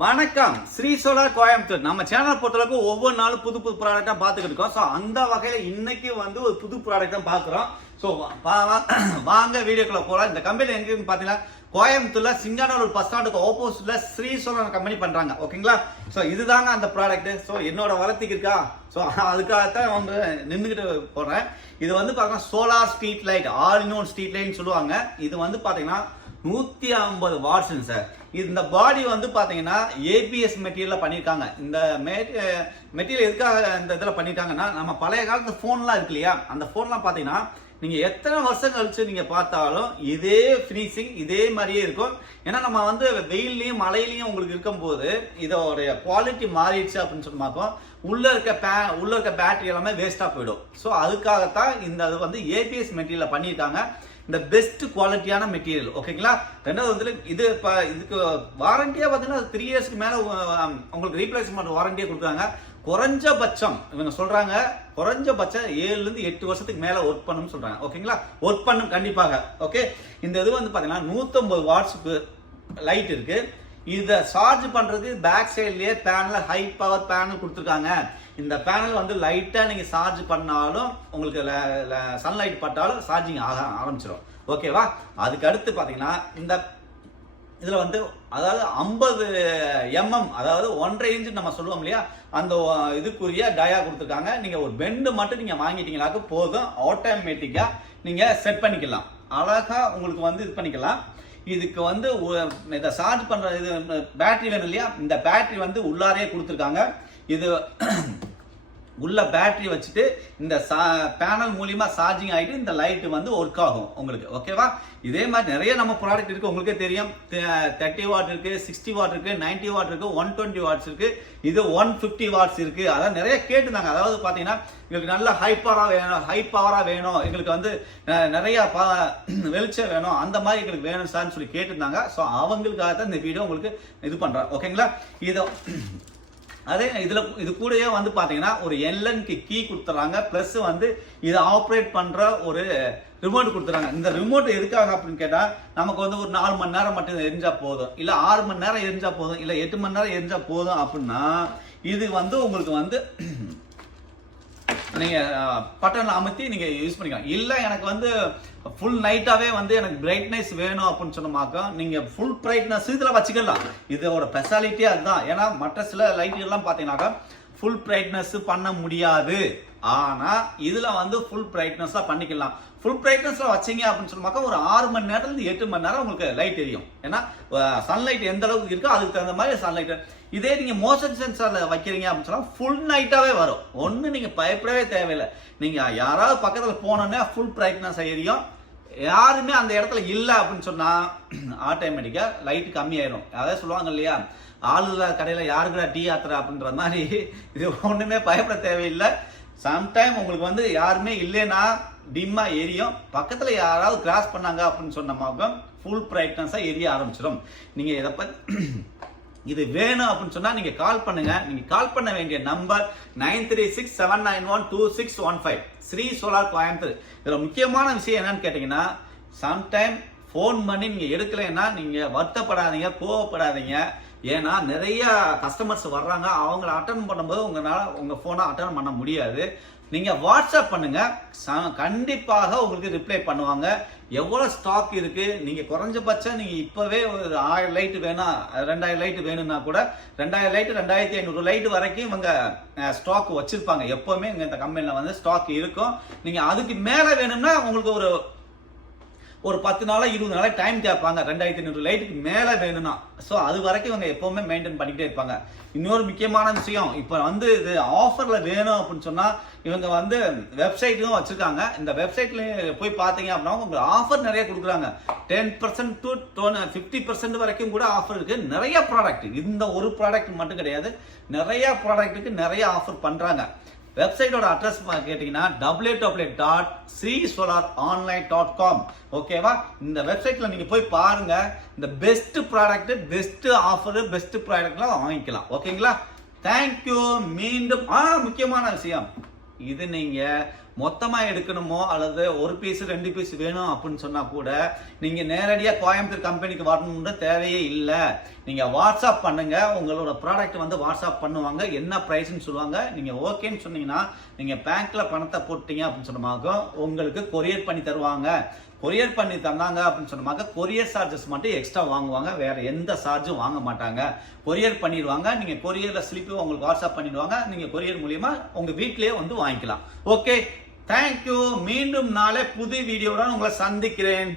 வணக்கம். ஸ்ரீ சோலார் கோயம்புத்தூர். நம்ம சேனல் பொறுத்தளவுக்கு ஒவ்வொரு நாளும் புது புது ப்ராடக்டா பார்த்துக்கிட்டு இருக்கோம். ஸோ அந்த வகையில இன்னைக்கு வந்து ஒரு புது ப்ராடக்ட் தான் பார்க்குறோம். ஸோ வாங்க வீடியோக்குள்ள போகலாம். இந்த கம்பெனி எங்கன்னு பார்த்தீங்கன்னா கோயம்புத்தூர்ல சிங்கானூர் பஸ் ஸ்டாண்டுக்கு ஆப்போசிட்ல ஸ்ரீ சோலார் கம்பெனி பண்றாங்க. ஓகேங்களா? ஸோ இதுதாங்க அந்த ப்ராடக்ட். ஸோ என்னோட வளர்த்திக்கு இருக்கா, ஸோ அதுக்காகத்தான் வந்து நின்றுக்கிட்டு போறேன். இது வந்து பார்த்தீங்கன்னா solar street light, all in one street லைட்னு சொல்லுவாங்க. இது வந்து பார்த்தீங்கன்னா 150 வாட்ஸ் சார். இந்த பாடி வந்து பாத்தீங்கன்னா ஏபிஎஸ் மெட்டீரியல்ல பண்ணிருக்காங்க. இந்த மெட்டீரியல் எதுக்காக இந்த இதுல பண்ணிருக்காங்கன்னா, நம்ம பழைய காலத்து போன்லாம் இருக்கு இல்லையா, அந்த போன்லாம் பாத்தீங்கன்னா நீங்க எத்தனை வருஷம் கழிச்சு நீங்க பார்த்தாலும் இதே பினிஷிங் இதே மாதிரியே இருக்கும். ஏன்னா நம்ம வந்து வெயிலையும் மழையிலையும் உங்களுக்கு இருக்கும் போது இதோடைய குவாலிட்டி மாறிடுச்சு அப்படின்னு சொன்னாக்கோ உள்ள இருக்க பேட்டரி எல்லாமே வேஸ்டா போயிடும். ஸோ அதுக்காகத்தான் இந்த அது வந்து ஏபிஎஸ் மெட்டீரியல் பண்ணியிருக்காங்க. இந்த பெஸ்ட் குவாலிட்டியான மெட்டீரியல். ஓகேங்களா? ரெண்டாவது வந்து இது இதுக்கு வாரண்டியா பார்த்தீங்கன்னா 3 இயர்ஸ்க்கு மேல உங்களுக்கு ரீப்ளேஸ்மெண்ட் வாரண்டியா கொடுக்குறாங்க. குறைஞ்சபட்சம் இவங்க சொல்றாங்க குறைஞ்சபட்சம் 7 ல இருந்து 8 வருஷத்துக்கு மேல ஒர்க் பண்ணணும்னு சொல்றாங்க. ஓகேங்களா? ஒர்க் பண்ணும் கண்டிப்பாக. ஓகே, இந்த இது வந்து பாத்தீங்கன்னா 150 வாட்ஸ்க்கு லைட் இருக்கு. இதை சார்ஜ் பண்றதுக்கு பேக் சைட்லயே பேனல் ஹை பவர் பேனல் கொடுத்துருக்காங்க. இந்த பேனல் வந்து லைட்டா நீங்க சார்ஜ் பண்ணாலும் உங்களுக்கு சன்லைட் பட்டாலும் சார்ஜிங் ஆக ஆரம்பிச்சிடும். ஓகேவா? அதுக்கு அடுத்து பாத்தீங்கன்னா இந்த இதுல வந்து அதாவது 50 mm அதாவது 1.5 இன்ச் நம்ம சொல்லுவோம் இல்லையா, அந்த இதுக்குரிய டயா கொடுத்துருக்காங்க. நீங்க ஒரு பெண்டு மட்டும் நீங்க வாங்கிட்டீங்களாக்க போதும், ஆட்டோமேட்டிக்கா நீங்க செட் பண்ணிக்கலாம். அழகா உங்களுக்கு வந்து இது பண்ணிக்கலாம். இதுக்கு வந்து இதை சார்ஜ் பண்ற இது பேட்டரி வேணும் இல்லையா, இந்த பேட்டரி வந்து உள்ளாரே கொடுத்துருக்காங்க. இது உள்ள பேட்டரி வச்சுட்டு இந்த பேனல் மூலியமா சார்ஜிங் ஆகிட்டு இந்த லைட் வந்து ஒர்க் ஆகும் உங்களுக்கு. ஓகேவா? இதே மாதிரி நிறைய நம்ம ப்ராடக்ட் இருக்கு, உங்களுக்கே தெரியும். 30 வாட் இருக்கு, 60 வாட் இருக்கு, 90 வாட் இருக்கு, 120 வாட்ஸ் இருக்கு, இது 150 வாட்ஸ் இருக்கு. அதான் நிறைய கேட்டுதாங்க. அதாவது பாத்தீங்கன்னா எங்களுக்கு நல்ல ஹை பவரா வேணும், எங்களுக்கு வந்து நிறைய வெளிச்சம் வேணும், அந்த மாதிரி எங்களுக்கு வேணும் சார்னு சொல்லி கேட்டுருந்தாங்க. ஸோ அவங்களுக்காக தான் இந்த வீடியோ உங்களுக்கு இது பண்றேன். ஓகேங்களா? அதே இது கூடயே வந்து பாத்தீங்கன்னா ஒரு எல்என்க்கு கீ கொடுத்துறாங்க. பிளஸ் வந்து இதை ஆப்ரேட் பண்ற ஒரு ரிமோட் கொடுத்துறாங்க. இந்த ரிமோட் எதுக்காக அப்படின்னு கேட்டா, நமக்கு வந்து ஒரு 4 மணி நேரம் மட்டும் எரிஞ்சா போதும், இல்ல 6 மணி நேரம் எரிஞ்சா போதும், இல்ல 8 மணி நேரம் எரிஞ்சா போதும் அப்படின்னா இது வந்து உங்களுக்கு வந்து நீங்க பட்டன்ல அமுத்தி நீங்க யூஸ் பண்ணிக்கலாம். இல்ல எனக்கு வந்து ஃபுல் நைட்டாவே வந்து எனக்கு பிரைட்னஸ் வேணும் அப்படின்னு சொன்னமாக்கா நீங்க ஃபுல் பிரைட்னஸ் இதுல வச்சுக்கலாம். இதோட ஸ்பெஷாலிட்டியே அதுதான். ஏன்னா மற்ற சில லைட் எல்லாம் பாத்தீங்கன்னாக்கா ஃபுல் பிரைட்னஸ் பண்ண முடியாது. ஆனா இதுல வந்து ஃபுல் பிரைட்னஸ் பண்ணிக்கலாம். ஃபுல் பிரைட்னஸ்ல வச்சீங்க அப்படின்னு சொன்னாக்கா ஒரு 6 மணி நேரத்துல இருந்து 8 மணி நேரம் உங்களுக்கு லைட் எரியும். ஏன்னா சன்லைட் எந்த அளவுக்கு இருக்கோ அதுக்கு தகுந்த மாதிரி சன்லைட். இதே நீங்க மோஷன் சென்சார்ல வைக்கிறீங்க அப்படின்னு சொன்னா ஃபுல் நைட்டாவே வரும். ஒண்ணு நீங்க பயப்படவே தேவையில்லை. நீங்க யாராவது பக்கத்துல போனோன்னே ஃபுல் பிரைட்னஸ் எரியும். யாருமே அந்த இடத்துல இல்ல அப்படின்னு சொன்னா ஆட்டோமேட்டிக்கா லைட் கம்மியாயிரும். அதாவது சொல்லுவாங்க இல்லையா, ஆளுல கடையில யாருக்குடா டீ ஆத்துறா அப்படின்ற மாதிரி. இது ஒண்ணுமே பயப்பட தேவையில்லை. சம்டைம் உங்களுக்கு வந்து யாருமே இல்லைன்னா டிம்மா எரியும். பக்கத்துல யாராவது கிராஸ் பண்ணாங்க அப்படின்னு சொன்னமாக ஃபுல் பிரைட்னஸா எரிய ஆரம்பிச்சிடும். நீங்க இதை பத்தி இது வேணும் அப்படின்னு சொன்னா நீங்க கால் பண்ணுங்க. நீங்க கால் பண்ண வேண்டிய நம்பர் 9367912615 ஸ்ரீ சோலார் கோயம்புத்தூர். இதுல முக்கியமான விஷயம் என்னன்னு கேட்டீங்கன்னா, சம்டைம் போன் பண்ணி நீங்க எடுக்கலைன்னா நீங்க வருத்தப்படாதீங்க, கோவப்படாதீங்க. ஏன்னா நிறைய கஸ்டமர்ஸ் வர்றாங்க, அவங்கள அட்டன் பண்ணும்போது உங்களால உங்க போனை அட்டன் பண்ண முடியாது. நீங்க வாட்ஸ்அப் பண்ணுங்க, கண்டிப்பாக உங்களுக்கு ரிப்ளை பண்ணுவாங்க. எவ்வளவு ஸ்டாக் இருக்கு, நீங்க குறைஞ்சபட்சம் நீங்க இப்பவே ஒரு 1000 லைட் வேணும், 2000 லைட் வேணும்னா கூட 2000 லைட் 2500 லைட் வரைக்கும் இவங்க ஸ்டாக் வச்சிருப்பாங்க. எப்பவுமே இந்த கம்பெனில வந்து ஸ்டாக் இருக்கும். நீங்க அதுக்கு மேல வேணும்னா உங்களுக்கு ஒரு 10 நாளா 20 நாளா டைம் கேட்பாங்க. 2500 லைட்டுக்கு மேல வேணும்னா. ஸோ அது வரைக்கும் இவங்க எப்பவுமே மெயின்டைன் பண்ணிக்கிட்டே இருப்பாங்க. இன்னொரு முக்கியமான விஷயம், இப்போ வந்து இது ஆஃபர்ல வேணும் அப்படின்னு சொன்னா இவங்க வந்து வெப்சைட்டும் வச்சிருக்காங்க. இந்த வெப்சைட்ல போய் பாத்தீங்க அப்படின்னா உங்களுக்கு ஆஃபர் நிறைய கொடுக்குறாங்க. 10% to 50% வரைக்கும் கூட ஆஃபர் இருக்கு. நிறைய ப்ராடக்ட், இந்த ஒரு ப்ராடக்ட் மட்டும் கிடையாது, நிறைய ப்ராடக்ட்டுக்கு நிறைய ஆஃபர் பண்றாங்க. வெப்சைட்டோட அட்ரஸ் கேட்டீங்கன்னா www.srisolaronline.com. ஓகேவா? இந்த வெப்சைட்ல நீங்க போய் பாருங்க. இந்த best product, best offer, best ப்ராடக்ட்லாம் வாங்கிக்கலாம். ஓகேங்களா? தேங்க்யூ. மீண்டும் முக்கியமான விஷயம், இது நீங்க மொத்தமா எடுக்கணுமோ அல்லது ஒரு பீஸ் 2 பீஸ் வேணும் அப்படின்னு சொன்னா கூட நீங்க நேரடியா கோயம்புத்தூர் கம்பெனிக்கு வரணும்ன்ற தேவையே இல்லை. நீங்க வாட்ஸ்அப் பண்ணுங்க, உங்களோட ப்ராடக்ட் வந்து வாட்ஸ்அப் பண்ணுவாங்க, என்ன பிரைஸ்ன்னு சொல்லுவாங்க. நீங்க ஓகேன்னு சொன்னீங்கன்னா நீங்க பேங்க்ல பணத்தை போட்டீங்க அப்படின்னு சொன்னமாக உங்களுக்கு கொரியர் பண்ணி தருவாங்க. கொரியர் பண்ணி தந்தாங்க அப்படின்னு சொன்னமாக கொரியர் சார்ஜஸ் மட்டும் எக்ஸ்ட்ரா வாங்குவாங்க, வேற எந்த சார்ஜும் வாங்க மாட்டாங்க. கொரியர் பண்ணிடுவாங்க, நீங்க கொரியர்ல ஸ்லிப்பு உங்களுக்கு வாட்ஸ்அப் பண்ணிடுவாங்க, நீங்க கொரியர் மூலியமா உங்க வீட்லயே வந்து வாங்கிக்கலாம். Okay, thank you. மீண்டும் நாளை புது வீடியோட உங்களை சந்திக்கிறேன்.